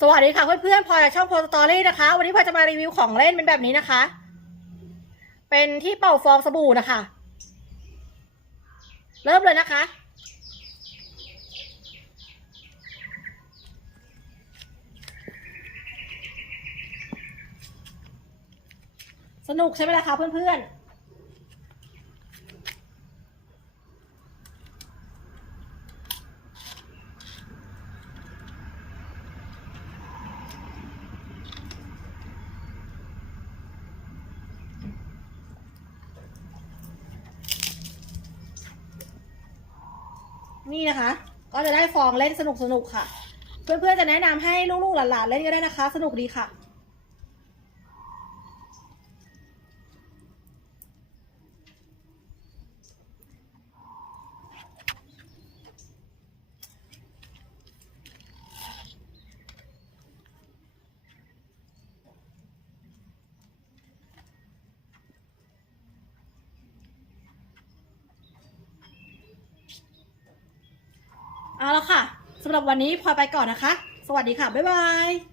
สวัสดีค่ะเพื่อนๆพลอยจากช่องโพสตอรี่นะคะ วันนี้พลอยจะมารีวิวของเล่นเป็นแบบนี้นะคะ เป็นที่เป่าฟองสบู่นะคะ เริ่มเลยนะคะ สนุกใช่ไหมล่ะคะเพื่อนๆ นี่นะคะ ก็จะได้ฟองเล่นสนุกสนุกๆค่ะ เพื่อนๆจะแนะนำให้ลูกๆหลานๆเล่นก็ได้นะคะ สนุกดีค่ะ เอาละค่ะสำหรับวันนี้พลอไปก่อนนะคะ สวัสดีค่ะ บ๊ายบาย